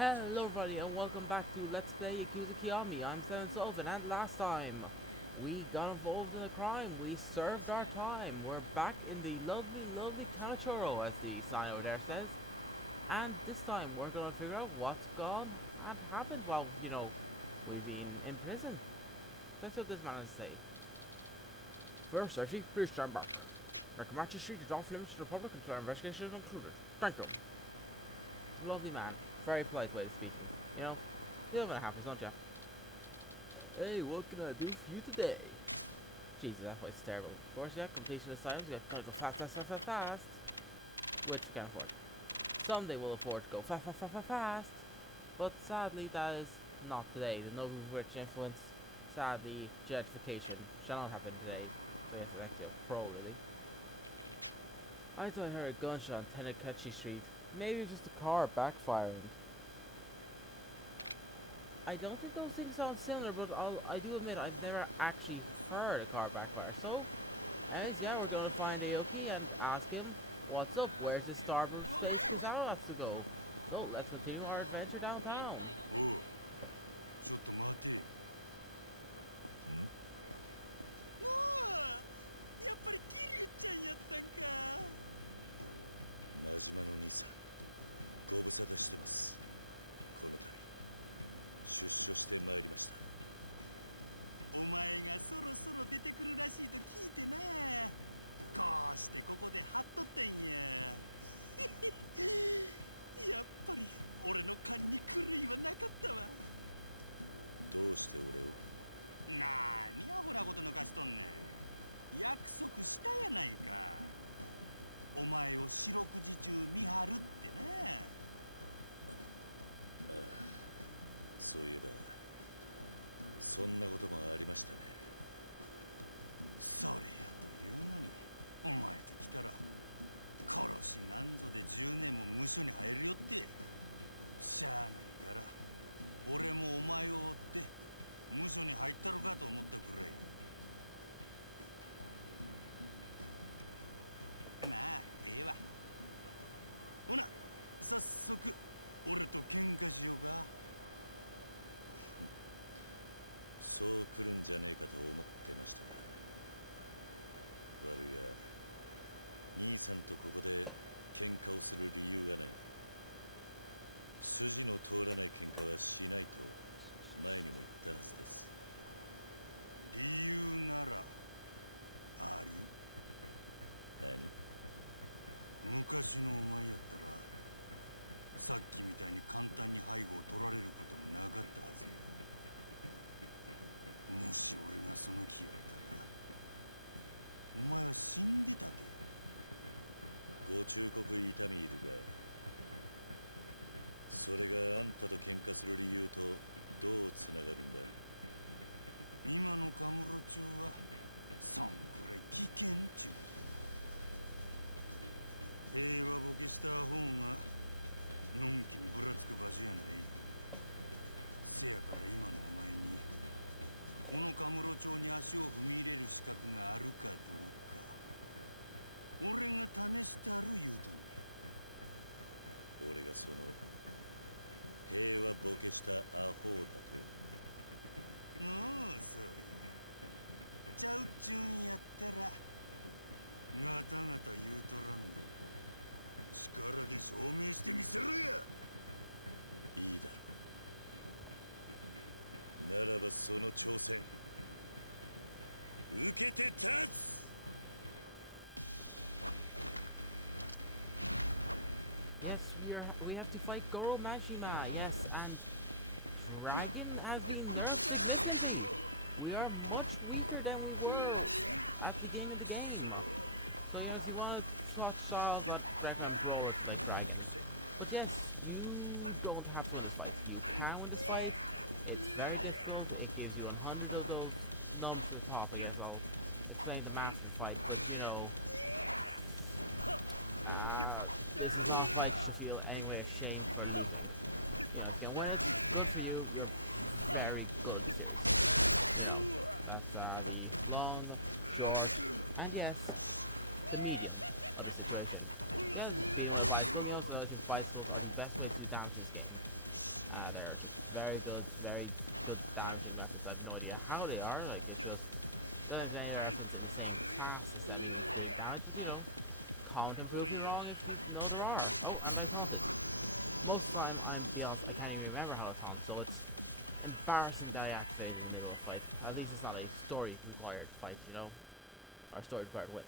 Hello everybody and welcome back to Let's Play Yakuza Kiwami. I'm Simon Sullivan, and last time we got involved in a crime. We served our time. We're back in the lovely Kamachoro, as the sign over there says. And this time we're gonna figure out what's gone and happened while, we've been in prison. That's what this man has to say. First, safety, please stand back. Nakamatsu Street is off limits to the public until our investigation is concluded. Thank you. Lovely man. Very polite way of speaking. You know when it happens, don't you? Hey, what can I do for you today? Jesus, that voice is terrible. Of course, yeah, completion assignments. We gotta go fast. Which we can afford. Someday we'll afford to go fast. But sadly, that is not today. The noble rich influence, sadly, gentrification shall not happen today. So yes, it's actually a pro, really. I thought I heard a gunshot on Tenakachi Street. Maybe it was just a car backfiring. I don't think those things sound similar, but I do admit I've never actually heard a car backfire. So, anyways, yeah, we're gonna find Aoki and ask him, what's up? Where's this Starburst place Kizawa has to go? So, let's continue our adventure downtown. Yes, we have to fight Goro Mashima. Yes, and Dragon has been nerfed significantly. We are much weaker than we were at the beginning of the game. So, if you want to swatch styles, I'd recommend Brawler if you like Dragon. But yes, you don't have to win this fight. You can win this fight. It's very difficult. It gives you 100 of those numbers to the top. I guess I'll explain the math of the fight. But, this is not a fight you should feel any way ashamed for losing. If you can win it, good for you. You're very good at the series. That's the long, short, and yes, the medium of the situation. Yeah, it's beating with a bicycle, so I think bicycles are the best way to do damage in this game. They're just very good damaging methods. I have no idea how they are. Like it's just doesn't have any reference in the same class as them even doing damage. But you know, comment and prove me wrong if you know there are. Oh, and I taunted. Most of the time, I'm be honest, I can't even remember how to taunt. So it's embarrassing that I activated in the middle of a fight. At least it's not a story required fight, you know, or story required win.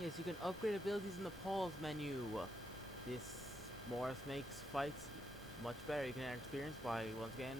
Yes, you can upgrade abilities in the pause menu. This more makes fights much better. You can earn experience by, once again,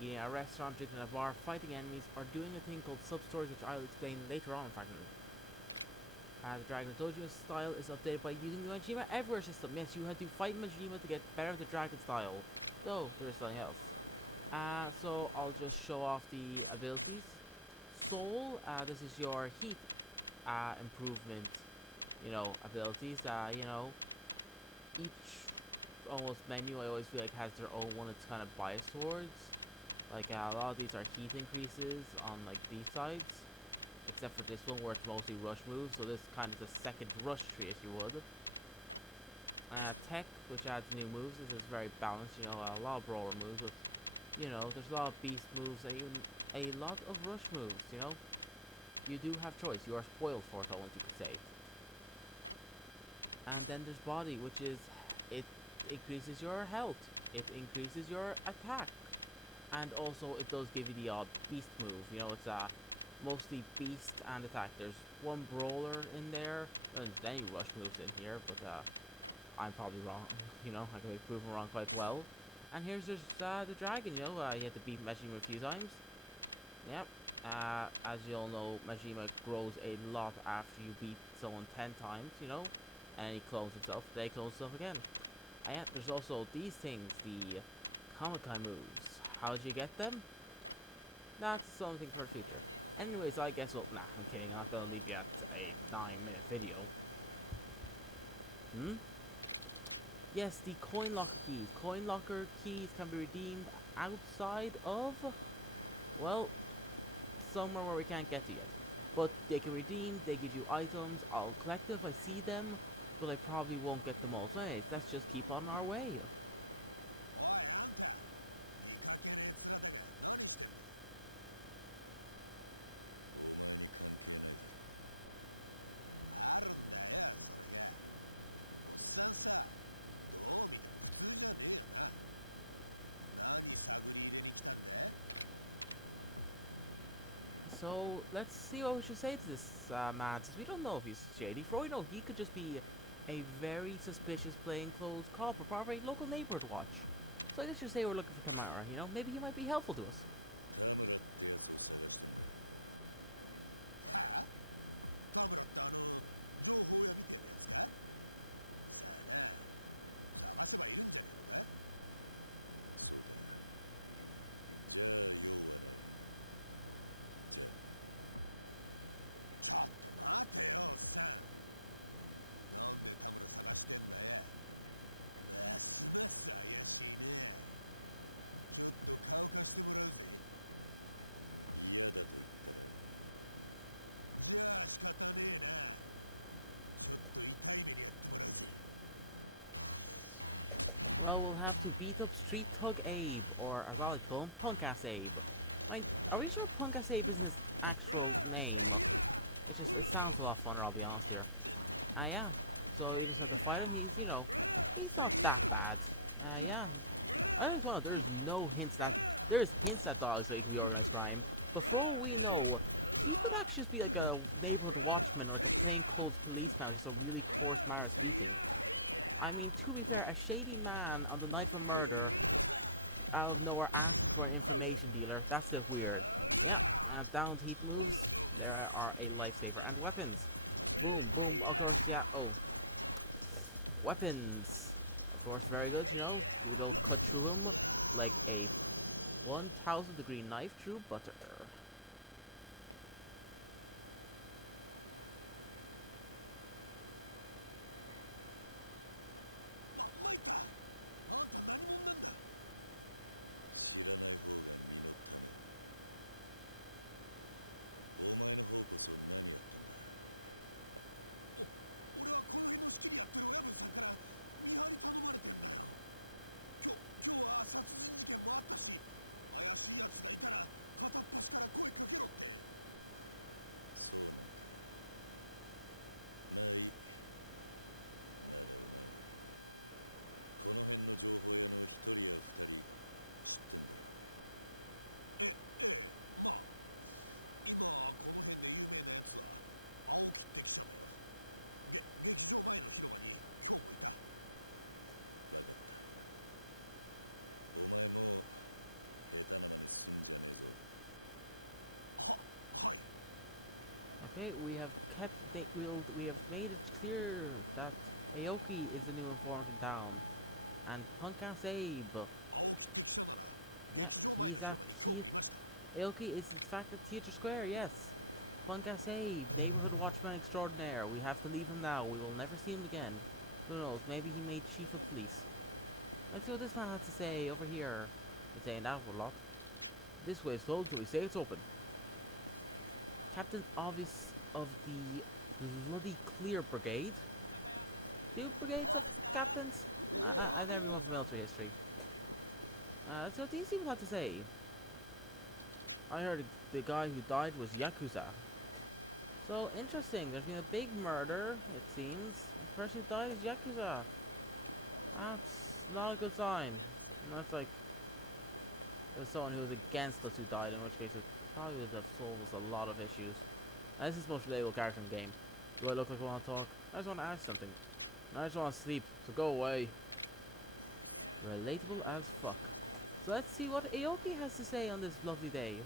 eating at a restaurant, drinking at a bar, fighting enemies, or doing a thing called sub-stories, which I'll explain later on, in fact. The Dragon Dojo style is updated by using the Majima Everywhere system. Yes, you had to fight Majima to get better at the Dragon style, though there is something else. So I'll just show off the abilities. Soul, this is your heat improvement, you know, abilities. You know, each almost menu I always feel like has their own one it's kind of biased towards. Like a lot of these are heat increases on like these sides, except for this one where it's mostly rush moves. So this kind of the second rush tree, if you would. Tech, which adds new moves. This is very balanced. You know, a lot of brawler moves, but you know, there's a lot of beast moves and even a lot of rush moves. You know, you do have choice. You are spoiled for it, all you could say. And then there's body, which is it increases your health, it increases your attack, and also it does give you the odd beast move. You know, it's mostly beast and attack. There's one brawler in there. There's any rush moves in here, but I'm probably wrong. You know, I can be proven wrong quite well. And here's just the dragon. You know, you have to beat Majima a few times. Yep. As you all know, Majima grows a lot after you beat someone 10 times. You know, and he clones himself. They clone himself again. Yeah, there's also these things, the Komikai moves. How'd you get them? That's something for the future. Anyways, I guess, well, nah, I'm kidding. I'm not gonna leave you at a 9-minute video. Hmm? Yes, the coin locker keys. Coin locker keys can be redeemed outside of, well, somewhere where we can't get to yet. But they can redeem, they give you items. I'll collect them if I see them, but I probably won't get them all. So anyways, let's just keep on our way. So let's see what we should say to this man, since we don't know if he's shady. For all we know, he could just be a very suspicious plainclothes cop or probably a local neighborhood watch. So I guess you say we're looking for Tamara, you know? Maybe he might be helpful to us. Well, we'll have to beat up Street Thug Abe, or as I like to call him, Punk Ass Abe. Are we sure Punk Ass Abe isn't his actual name? It sounds a lot funner, I'll be honest here. Ah, yeah. So you just have to fight him. He's, you know, he's not that bad. Yeah. I just want to. There's hints that dogs like be organized crime, but for all we know, he could actually just be like a neighborhood watchman or like a plainclothes policeman, just a really coarse manner of speaking. I mean, to be fair, a shady man on the night of a murder out of nowhere asking for an information dealer, that's a bit weird. Yeah, down Heath moves, there are a lifesaver and weapons. Boom, boom, of course, yeah, oh. Weapons. Of course, very good, you know, they'll cut through him like a 1000-degree knife through butter. Okay, we have made it clear that Aoki is the new informant in town, and Punkass Abe. Yeah, he. Aoki is in fact at Theatre Square. Yes, Punkass Abe, neighborhood watchman extraordinaire. We have to leave him now. We will never see him again. Who knows? Maybe he made chief of police. Let's see what this man has to say over here. He's saying that a lot. This way is closed till we say it's open. Captain Obvious of the Bloody Clear Brigade. Do brigades have captains? I've never been one for military history. So what do you see what have to say? I heard the guy who died was Yakuza. So interesting, there's been a big murder, it seems. The person who died is Yakuza. That's not a good sign. That's like there's someone who was against us who died, in which case it probably would have solved us a lot of issues. Now, this is the most relatable character in the game. Do I look like I want to talk? I just want to ask something. I just want to sleep, so go away. Relatable as fuck. So let's see what Aoki has to say on this lovely day.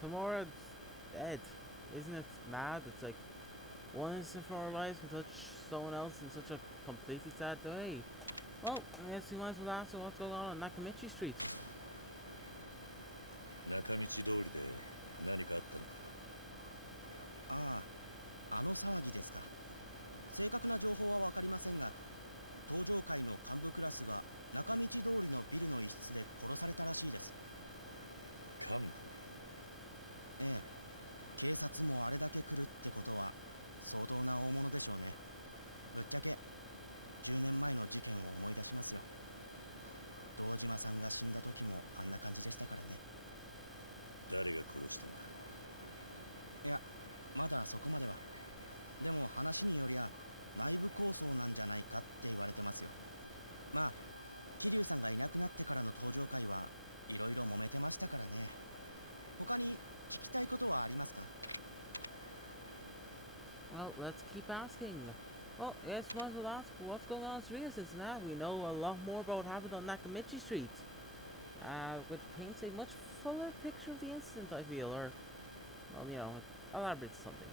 Tomorrow's dead. Isn't it mad? It's like one instant from our lives can touch someone else in such a completely sad way. Well, I guess we might as well ask her what's going on Nakamichi Street. Well, let's keep asking. Well, yes, might as well ask what's going on in Serena since now we know a lot more about what happened on Nakamichi Street. Which paints a much fuller picture of the incident, I feel, or, well, it elaborates some things.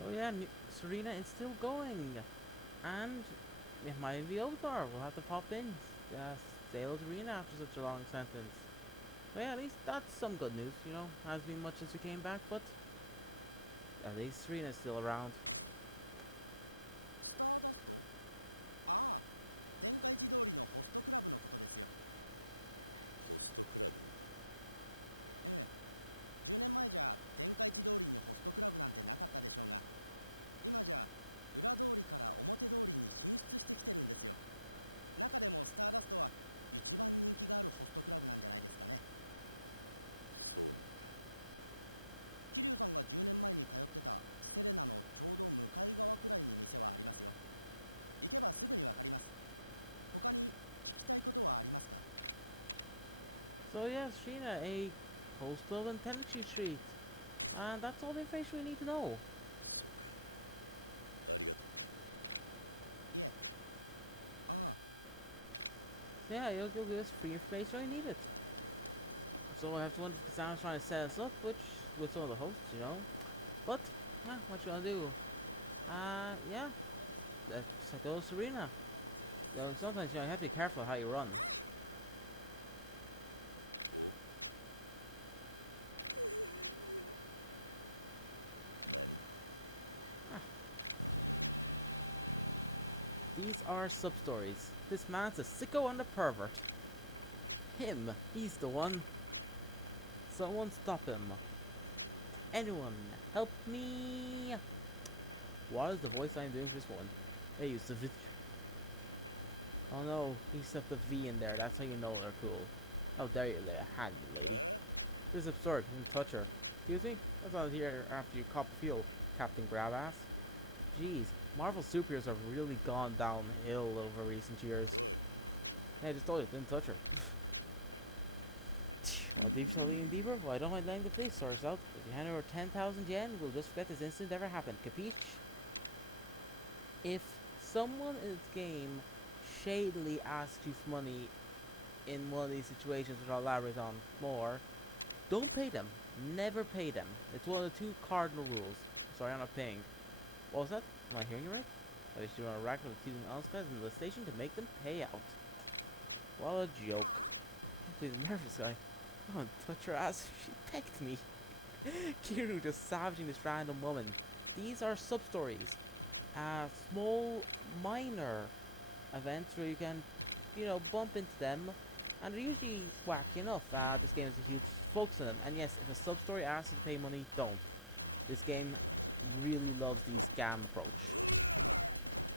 So yeah, Serena is still going, and it might be over. We'll have to pop in, say hello to Serena after such a long sentence. But yeah, at least that's some good news, Hasn't been much since we came back, but at least Serena's still around. So yeah, Serena, a post club on Tennessee Street. And that's all the information we need to know. So yeah, you'll give us free information when you need it. So I have to wonder if Cassandra's trying to set us up, which with some of the hosts. But yeah, what you gonna do? Yeah, let's go Serena. Sometimes you have to be careful how you run. Ah, these are sub stories. This man's a sicko and a pervert. Him, he's the one. Someone stop him. Anyone, help me! What is the voice I'm doing for this one? Hey, you savage. Oh no, he stuffed the V in there. That's how you know they're cool. How dare you lay a hand, you lady. This is absurd. You can touch her. Excuse me? That's not here after you cop fuel, Captain Grabass. Jeez, Marvel superheroes have really gone downhill over recent years. Hey, I just told you, didn't touch her. Want deep slowly and deeper? Well, I don't mind letting the police sort us out. If you hand over 10,000 yen, we'll just forget this incident ever happened. Capiche? If someone in this game shadily asks you for money in one of these situations, which I'll elaborate on more, don't pay them. Never pay them. It's one of the two cardinal rules. Sorry, I'm not paying. What was that? Am I hearing you right? I just want to rack with accusing honest guys in the station to make them pay out. What a joke. This nervous guy. I want to touch her ass. She pecked me. Kiru just savaging this random woman. These are sub-stories. Small, minor events where you can, bump into them and they're usually wacky enough. This game is a huge focus on them, and yes, if a sub-story asks you to pay money, don't. This game really loves the scam approach.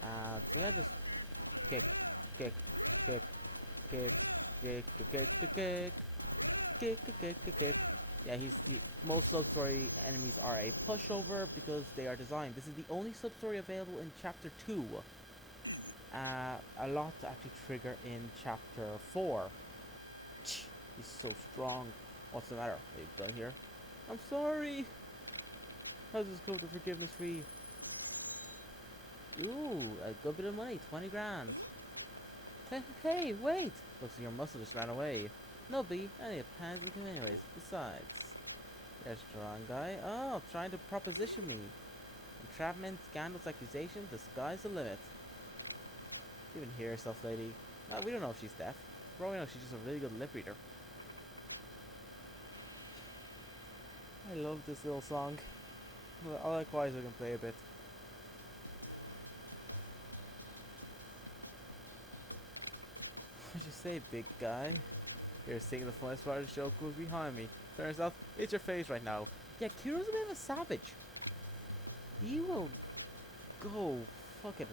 So yeah, just kick, kick, kick, kick, kick, kick, kick, kick, kick, kick, kick, kick. Yeah, most sub-story enemies are a pushover because they are designed. This is the only sub-story available in Chapter 2. A lot to actually trigger in Chapter 4. He's so strong. What's the matter? What you've done here? I'm sorry. How's this code to forgiveness free? Ooh, a good bit of money, 20 grand. Hey, wait! Looks like your muscle just ran away. No biggie, I need a pansy him anyways. Besides, you're a strong guy. Oh, trying to proposition me. Entrapment, scandals, accusation, the sky's the limit. You even hear yourself, lady. We don't know if she's deaf. For all we know, she's just a really good lip reader. I love this little song. I like why I can play a bit. What'd you say, big guy? You're singing the funniest part of the show was behind me. Turns out, it's your face right now. Yeah, Kiro's a bit of a savage. He will go fucking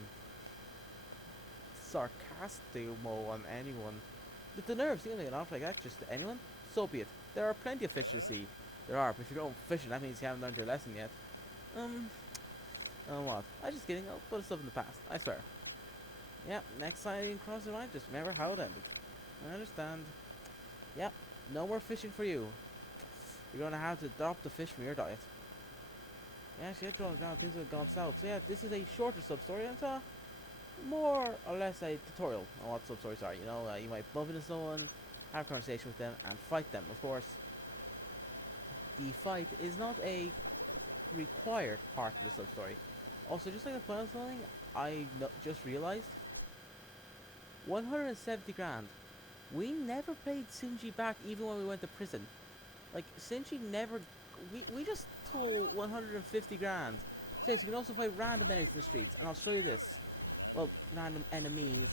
sarcastimo on anyone. The nerves, you can make an offer like that just to anyone? So be it. There are plenty of fish to see. There are, but if you're going fishing, that means you haven't learned your lesson yet. What? I'm just kidding. I'll put stuff in the past. I swear. Yeah, next time you cross the line, just remember how it ended. I understand. Yep, no more fishing for you. You're gonna have to adopt the fish from your diet. Yeah, she had drawn down things have gone south. So yeah, this is a shorter sub-story and more or less a tutorial on what sub-stories are. You know, you might bump into someone, have a conversation with them, and fight them. Of course, the fight is not a required part of the sub-story. Also, just like the point of something, just realized 170 grand. We never paid Shinji back even when we went to prison. Like, Shinji never... We just stole 150 grand. Says you can also fight random enemies in the streets, and I'll show you this. Well, random enemies,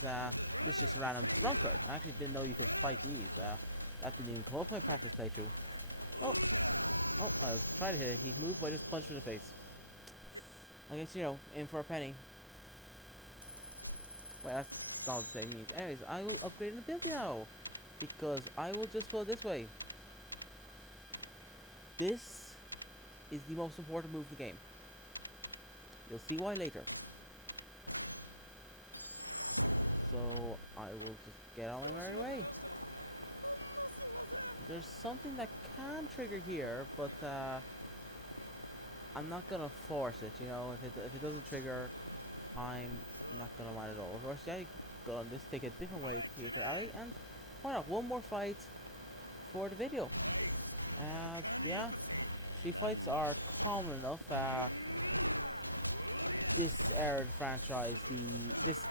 this is just a random drunkard. I actually didn't know you could fight these. That didn't even come up in my practice playthrough. Oh, I was trying to hit it. He moved, but I just punched him in the face. I guess, you know, in for a penny. Wait, that's not the same means. Anyways, I will upgrade an ability now. Because I will just put it this way. This is the most important move in the game. You'll see why later. So, I will just get on my merry way. There's something that can trigger here, but I'm not gonna force it, you know. If it doesn't trigger, I'm not gonna mind at all. Of course, yeah, you go on this, take a different way to Theater Alley, and why not one more fight for the video. Yeah, 3 fights are common enough. This era of the franchise, this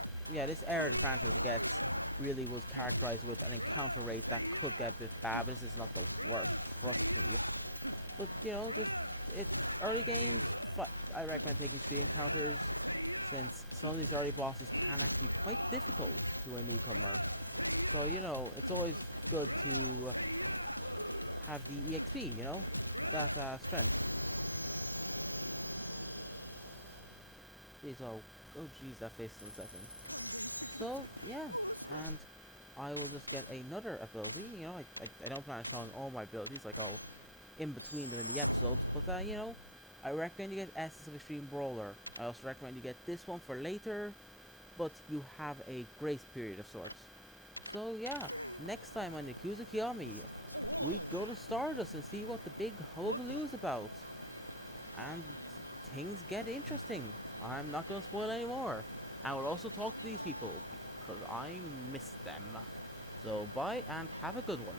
era of the franchise gets really was characterized with an encounter rate that could get a bit bad, but this is not the worst, trust me. But you know, it's early games. I recommend taking 3 encounters, since some of these early bosses can actually be quite difficult to a newcomer. So you know, it's always good to have the EXP, you know, that strength. Jeez, oh jeez, that face is second. So yeah, and I will just get another ability. You know, I don't plan on showing all my abilities, like I'll in between them in the episodes. But you know, I recommend you get Essence of Extreme Brawler. I also recommend you get this one for later, but you have a grace period of sorts. So yeah, next time on Yakuza Kiwami, we go to Stardust and see what the big hullabaloo is about. And things get interesting. I'm not going to spoil anymore. I will also talk to these people, because I miss them. So bye, and have a good one.